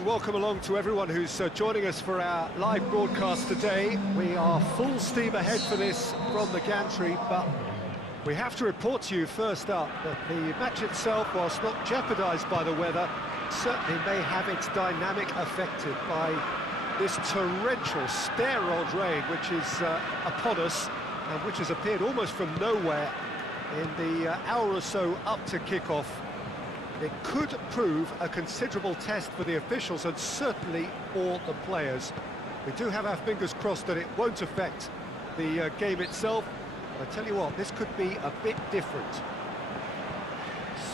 and welcome along to everyone who's joining us for our live broadcast today. We are full steam ahead for this from the gantry, but we have to report to you first up that the match itself, whilst not jeopardised by the weather, certainly may have its dynamic affected by this torrential stair-rod rain which is upon us and which has appeared almost from nowhere in the hour or so up to kick-off. It could prove a considerable test for the officials and certainly for the players. We do have our fingers crossed that it won't affect the game itself. But I tell you what, this could be a bit different.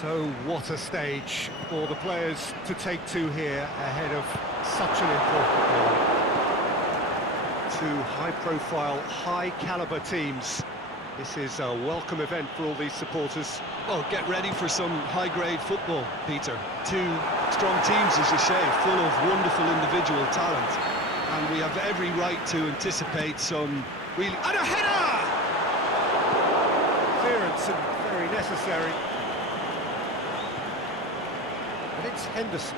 So what a stage for the players to take to here ahead of such an important game. Two high-profile, high-caliber teams. This is a welcome event for all these supporters. Well, get ready for some high-grade football, Peter. Two strong teams, as you say, full of wonderful individual talent. And we have every right to anticipate some really... And a header! Clearance and very necessary. And it's Henderson.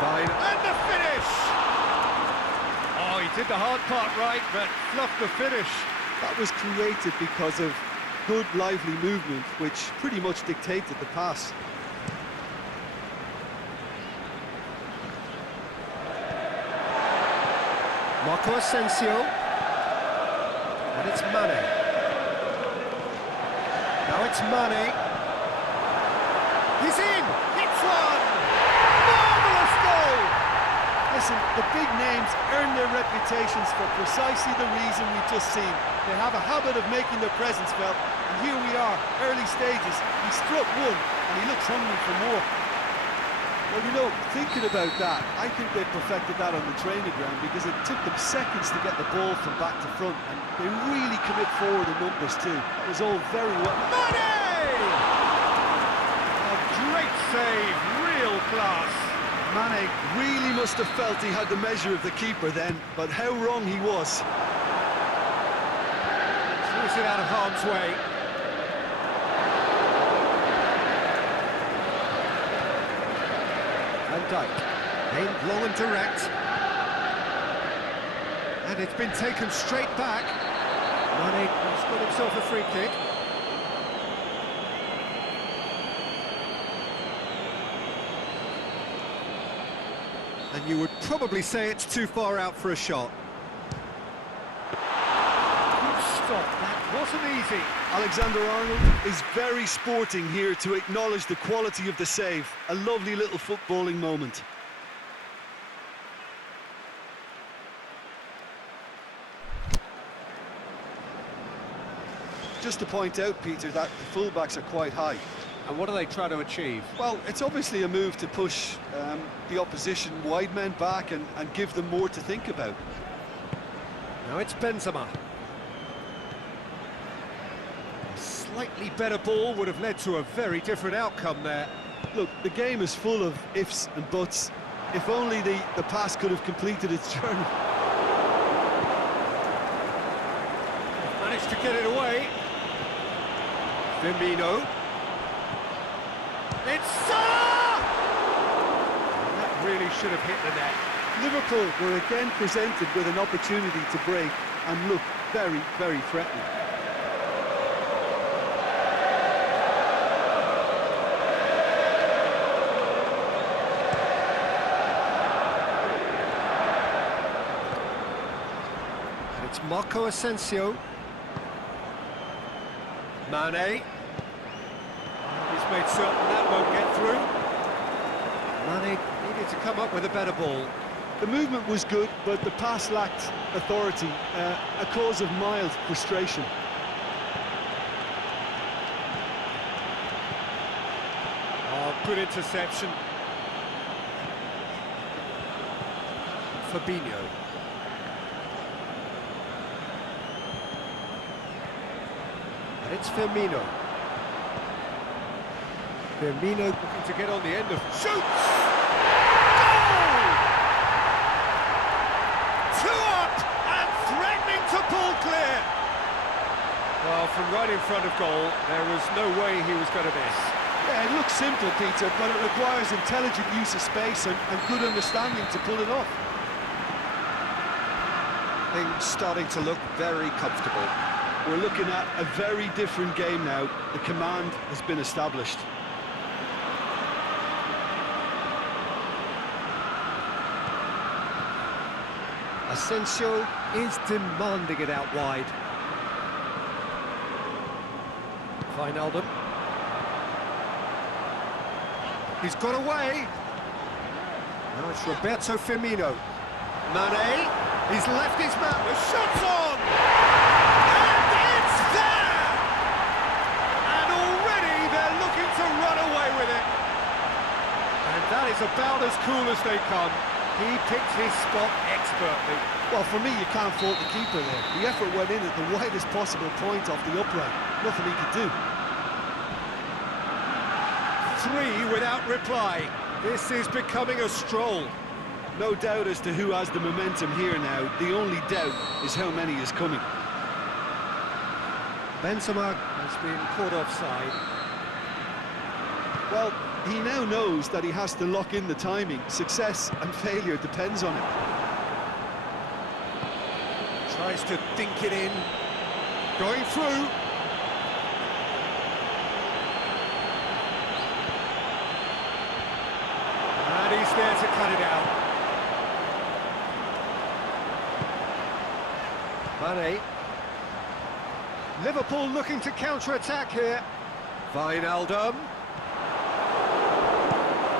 Fine. And the finish! Oh, he did the hard part right, but fluffed the finish. That was created because of good, lively movement, which pretty much dictated the pass. Marco Asensio. And it's Mane. Now it's Mane. He's in! It's one! Marvellous goal! Listen, the big names earn their reputations for precisely the reason we've just seen. They have a habit of making their presence felt, and here we are, early stages. He struck one, and he looks hungry for more. Well, you know, thinking about that, I think they perfected that on the training ground because it took them seconds to get the ball from back to front, and they really commit forward in numbers too. That was all very well. Mane! A great save, real class. Mane really must have felt he had the measure of the keeper then, but how wrong he was. Squeeze it out of harm's way. Van Dijk, aimed long and direct. And it's been taken straight back. Mane has got himself a free kick. And you would probably say it's too far out for a shot. Good stop, that wasn't easy. Alexander-Arnold is very sporting here to acknowledge the quality of the save. A lovely little footballing moment. Just to point out, Peter, that the fullbacks are quite high. And what do they try to achieve? Well, it's obviously a move to push the opposition wide men back and give them more to think about. Now it's Benzema. A slightly better ball would have led to a very different outcome there. Look, the game is full of ifs and buts. If only the pass could have completed its journey. Managed to get it away. Firmino. It's Salah! That really should have hit the net. Liverpool were again presented with an opportunity to break and look very, very threatening. And it's Marco Asensio. Mane. He's made certain that won't get through. Mane needed to come up with a better ball. The movement was good, but the pass lacked authority, a cause of mild frustration. Oh, good interception. Fabinho. And it's Firmino. Firmino looking to get on the end of... Shoots! Goal! 2 up and threatening to pull clear. Well, from right in front of goal, there was no way he was going to miss. Yeah, Yeah, it looks simple, Peter, but it requires intelligent use of space and good understanding to pull it off. Things starting to look very comfortable. We're looking at a very different game now. The command has been established. Asensio is demanding it out wide. Wijnaldum. He's got away. Now it's Roberto Firmino. Mane, he's left his man. The shot's on! And it's there! And already they're looking to run away with it. And that is about as cool as they come. He picked his spot expertly. Well, for me, you can't fault the keeper there. The effort went in at the widest possible point off the upright. Nothing he could do. 3 without reply. This is becoming a stroll. No doubt as to who has the momentum here now. The only doubt is how many is coming. Benzema has been caught offside. Well, he now knows that he has to lock in the timing. Success and failure depends on it. Tries to dink it in. Going through. And he's there to cut it out. Mane. Liverpool looking to counter-attack here. Wijnaldum.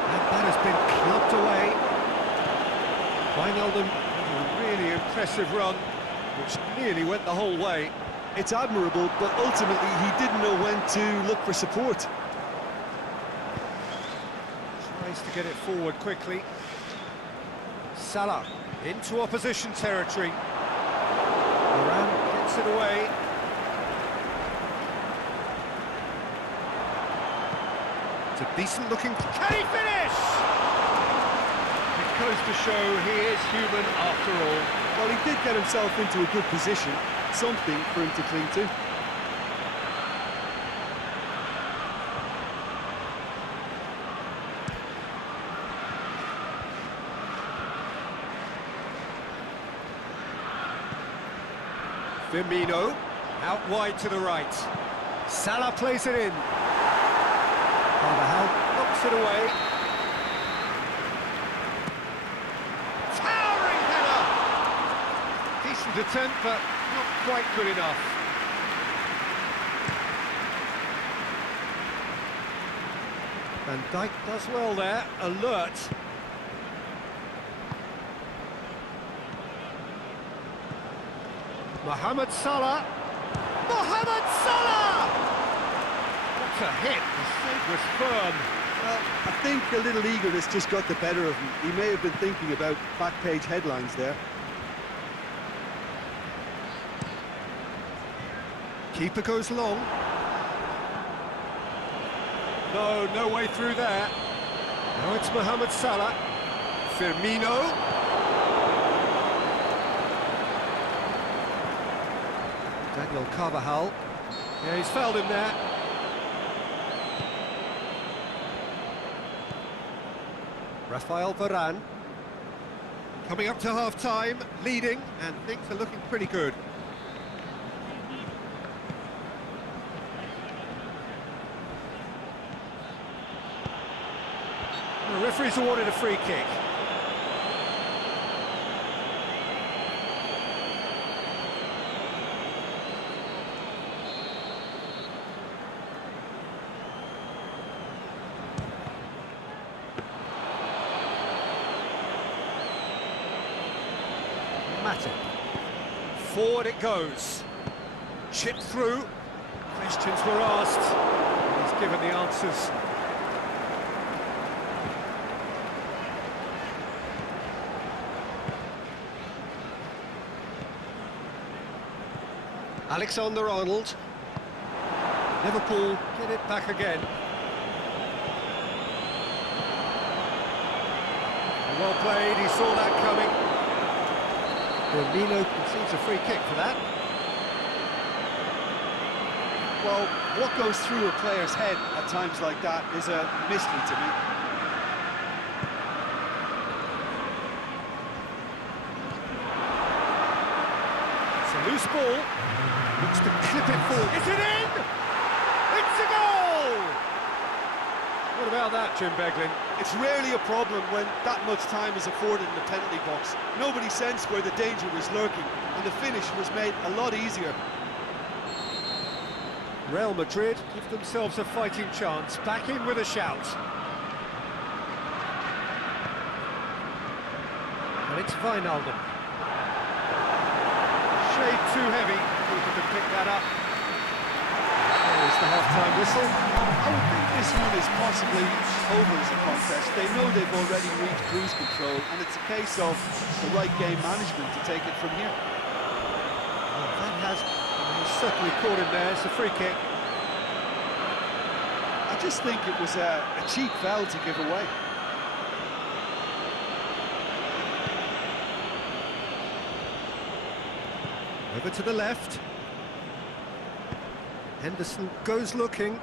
And that has been clubbed away. Wijnaldum, a really impressive run, which nearly went the whole way. It's admirable, but ultimately he didn't know when to look for support. Tries to get it forward quickly. Salah into opposition territory. Varane gets it away. It's a decent looking... Can he finish? It goes to show he is human after all. Well, he did get himself into a good position. Something for him to cling to. Firmino, out wide to the right. Salah plays it in. Carvajal knocks it away. Towering header! Decent attempt, but not quite good enough. Van Dijk does well there, alert. Mohamed Salah! Mohamed Salah! What a hit, the save was firm. Well, I think a little eagerness just got the better of him. He may have been thinking about back page headlines there. Keeper goes long. No way through there. Now it's Mohamed Salah. Firmino. Daniel Carvajal. Yeah, he's fouled him there. Rafael Varane. Coming up to half-time, leading, and things are looking pretty good. The referee's awarded a free kick. Matip. Forward it goes. Chipped through. Questions were asked. He's given the answers. Alexander-Arnold. Liverpool get it back again. Well played, he saw that coming. Firmino concedes a free kick for that. Well, what goes through a player's head at times like that is a mystery to me. It's a loose ball. Looks to clip it forward. Is it in? It's a goal! What about that, Jim Beglin? It's rarely a problem when that much time is afforded in the penalty box. Nobody sensed where the danger was lurking, and the finish was made a lot easier. Real Madrid give themselves a fighting chance, back in with a shout. And it's Wijnaldum. Shade too heavy, keeper can pick that up. There's the half-time whistle. I would think this one is possibly over as a contest. They know they've already reached cruise control, and it's a case of the right game management to take it from here. Well, that has... he's certainly caught him there. It's a free kick. I just think it was a cheap foul to give away. Over to the left. Henderson goes looking.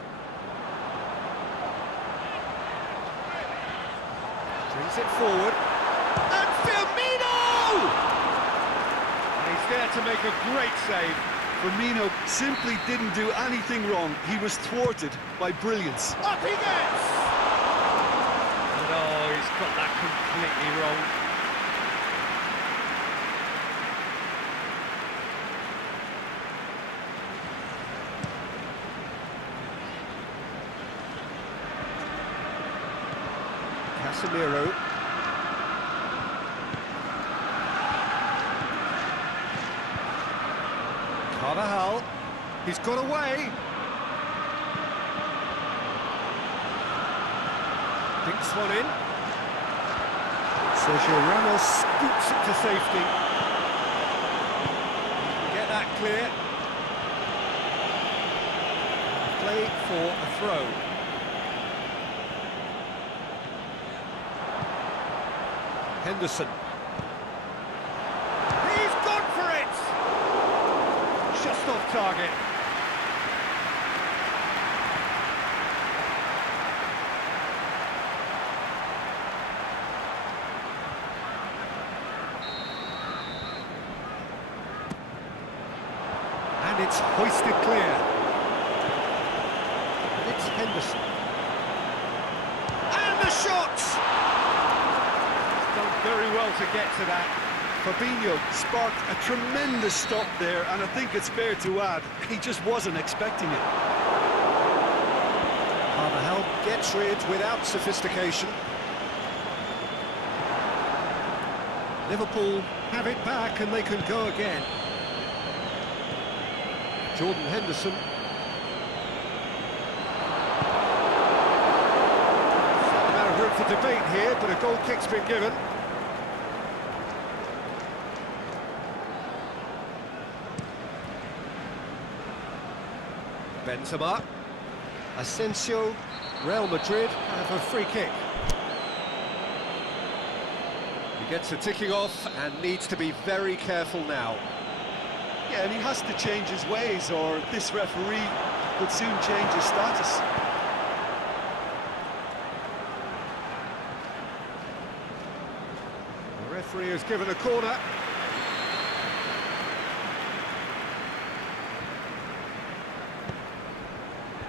Brings it forward. And Firmino! And he's there to make a great save. Firmino simply didn't do anything wrong. He was thwarted by brilliance. Up he gets! And oh, he's got that completely wrong. Casemiro. Carvajal. He's got away. Dinks one in. Sergio Ramos scoops it to safety. Get that clear. Play for a throw. Henderson. He's gone for it! Just off target. And it's hoisted clear. And it's Henderson. And the shot! Done very well to get to that. Fabinho sparked a tremendous stop there, and I think it's fair to add, he just wasn't expecting it. Carvajal gets rid without sophistication. Liverpool have it back and they can go again. Jordan Henderson. Certain amount of room for debate here, but a goal kick's been given. Benzema. Asensio. Real Madrid have a free kick. He gets a ticking off and needs to be very careful now. Yeah, and he has to change his ways, or this referee could soon change his status. The referee has given a corner.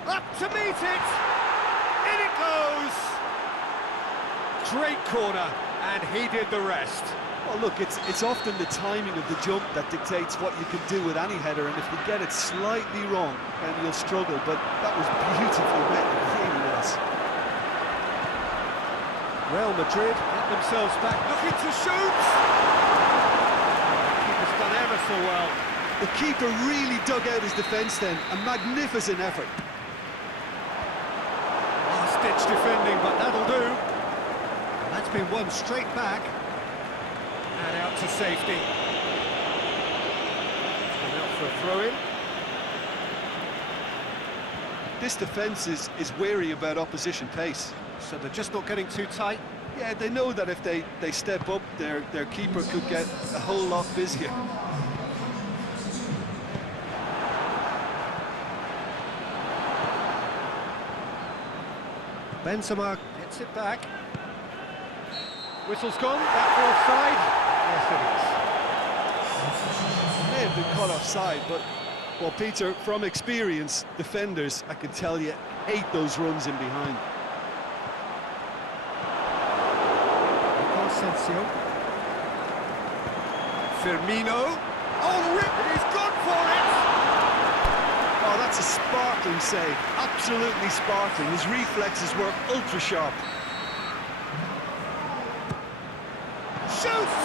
Up to meet it! In it goes! Great corner, and he did the rest. Well, look, it's often the timing of the jump that dictates what you can do with any header, and if you get it slightly wrong, then you'll struggle, but that was beautifully met, it really was. Real Madrid get themselves back, looking to shoot! The keeper's done ever so well. The keeper really dug out his defence then, a magnificent effort. Last-ditch defending, but that'll do. And that's been won straight back. And out to safety. And out for a throw-in. This defence is wary about opposition pace. So they're just not getting too tight. Yeah, they know that if they step up, their keeper could get a whole lot busier. Benzema gets it back. Whistle's gone, that's offside. Yes, May have been caught offside, but, well, Peter, from experience, defenders, I can tell you, hate those runs in behind. Asensio. Firmino. Oh, he's gone for it! Oh, that's a sparkling save. Absolutely sparkling. His reflexes were ultra sharp. Shoots!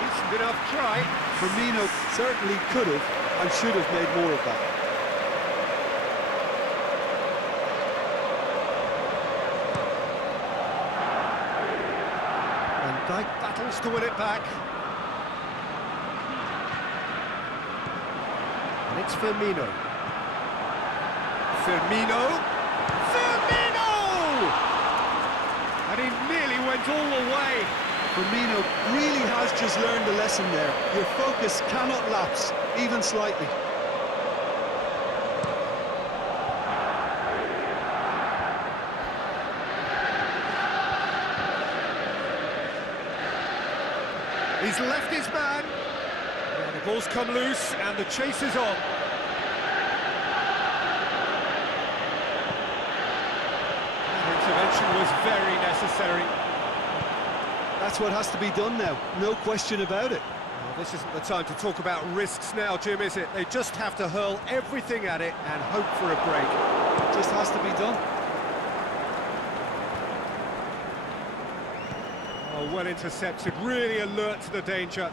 Decent enough try. Firmino certainly could have and should have made more of that. Van Dijk battles to win it back. And it's Firmino. Firmino! And he nearly went all the way. Firmino really has just learned a lesson there. Your focus cannot lapse, even slightly. He's left his man. And the ball's come loose and the chase is on. That intervention was very necessary. That's what has to be done now, no question about it. Well, this isn't the time to talk about risks now, Jim, is it? They just have to hurl everything at it and hope for a break. It just has to be done. Oh, well intercepted, really alert to the danger.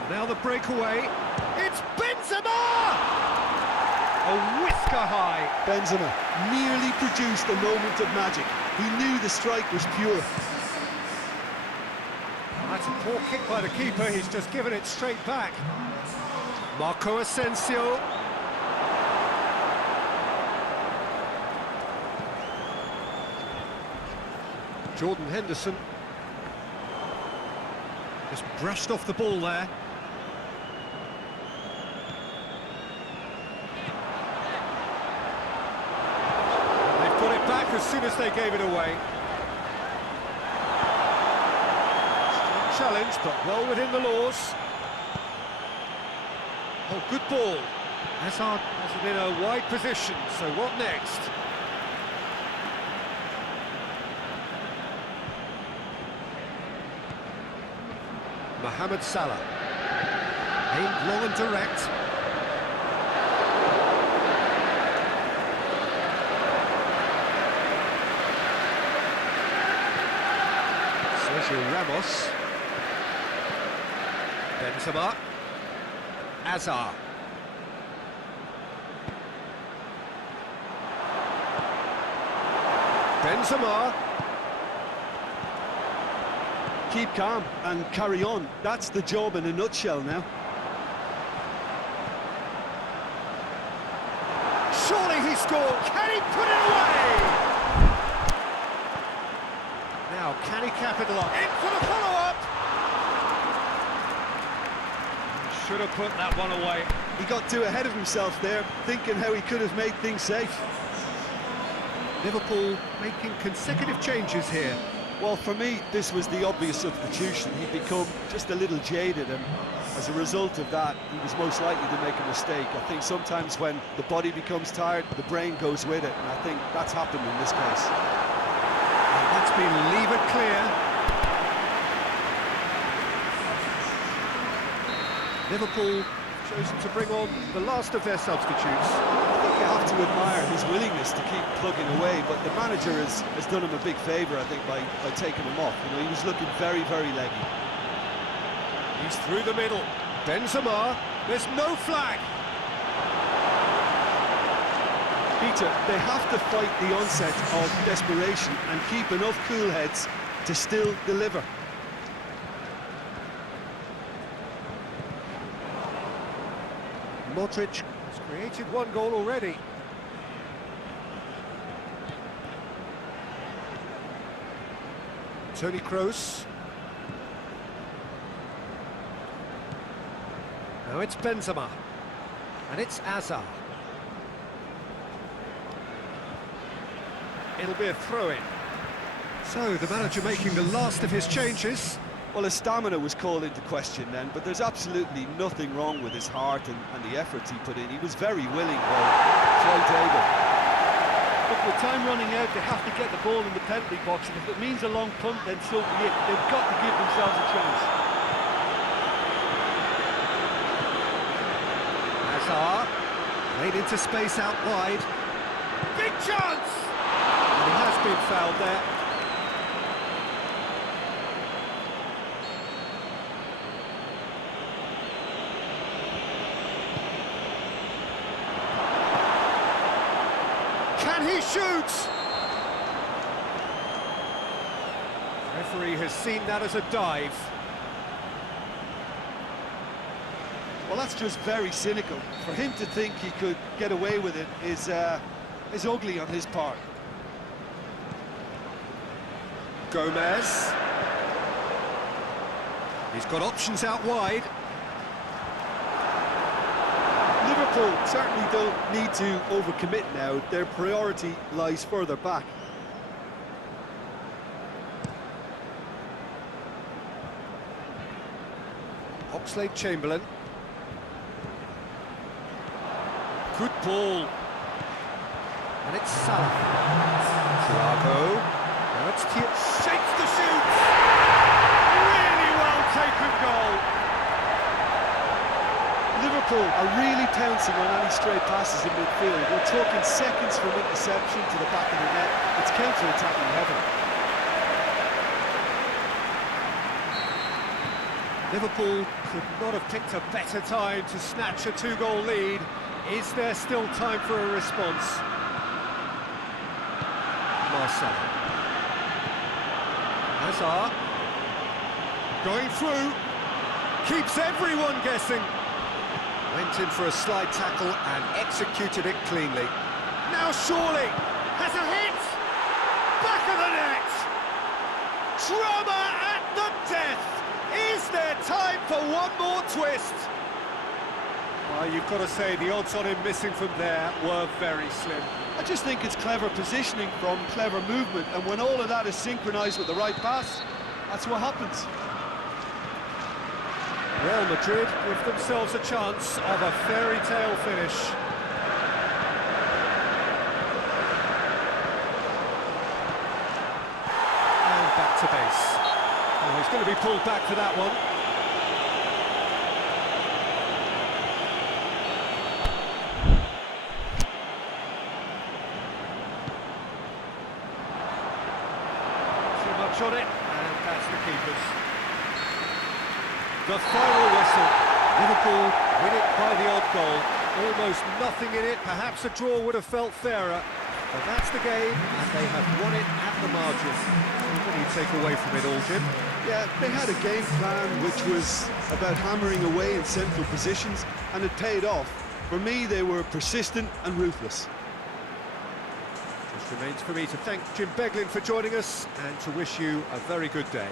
And now the breakaway. It's Benzema! A whisker high. Benzema nearly produced a moment of magic. He knew the strike was pure. That's a poor kick by the keeper, he's just given it straight back. Marco Asensio. Jordan Henderson. Just brushed off the ball there. They've got it back as soon as they gave it away. Challenge, but well within the laws. Oh, good ball. Hazard has it in a wide position, so what next? Mohamed Salah. Aimed long and direct. Sergio Ramos. Benzema. Hazard. Benzema. Keep calm and carry on. That's the job in a nutshell now. Surely he scored. Can he put it away? Now, can he capitalise? In for the follow-up! Should have put that one away. He got too ahead of himself there, thinking how he could have made things safe. Liverpool making consecutive changes here. Well, for me, this was the obvious substitution. He'd become just a little jaded, and as a result of that, he was most likely to make a mistake. I think sometimes when the body becomes tired, the brain goes with it, and I think that's happened in this case. And that's been levered clear. Liverpool chosen to bring on the last of their substitutes. I think you have to admire his willingness to keep plugging away, but the manager has done him a big favour, I think, by taking him off. You know, he was looking very, very leggy. He's through the middle. Benzema, there's no flag. Peter, they have to fight the onset of desperation and keep enough cool heads to still deliver. Modric has created one goal already. Toni Kroos. Now it's Benzema. And it's Azar. It'll be a throw-in. So, the manager making the last of his changes. Well, his stamina was called into question then, but there's absolutely nothing wrong with his heart and the efforts he put in. He was very willing, though, quite able. Look, with time running out, they have to get the ball in the penalty box, and if it means a long punt, then so be it. They've got to give themselves a chance. Azar, played into space out wide. Big chance! And he has been fouled there. Can he shoot? Referee has seen that as a dive. Well, that's just very cynical. For him to think he could get away with it is ugly on his part. Gomez. He's got options out wide. Liverpool certainly don't need to overcommit now. Their priority lies further back. Oxlade-Chamberlain. Good ball. And it's Salah. Thiago. Now it's shakes the shoot. Really well taken goal. Liverpool are really pouncing on any stray passes in midfield. We're talking seconds from interception to the back of the net. It's counter-attacking heaven. Liverpool could not have picked a better time to snatch a two-goal lead. Is there still time for a response? Marcelo. Hazard. Going through. Keeps everyone guessing. Went in for a slide tackle and executed it cleanly. Now surely has a hit! Back of the net! Drama at the death! Is there time for one more twist? Well, you've got to say the odds on him missing from there were very slim. I just think it's clever positioning from clever movement, and when all of that is synchronised with the right pass, that's what happens. Real Madrid give themselves a chance of a fairy tale finish. And back to base. Oh, he's going to be pulled back for that one. Too much on it, and that's the keeper's. The final whistle. Liverpool win it by the odd goal. Almost nothing in it. Perhaps a draw would have felt fairer. But that's the game, and they have won it at the margin. What do you take away from it all, Jim? Yeah, they had a game plan which was about hammering away in central positions, and it paid off. For me, they were persistent and ruthless. Just remains for me to thank Jim Beglin for joining us and to wish you a very good day.